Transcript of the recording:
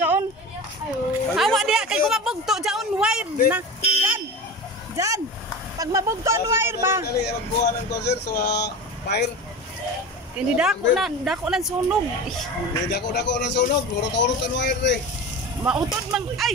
jaon. Hawa dia kay kung mabugto jaon wire na. Jan. Pag mabugto ang wire ba? Dali magbuhanan ko sir sa fire. Hindi dako nan sunog. Dako ng sunog, urot-urot ang wire eh. Mautod man ay.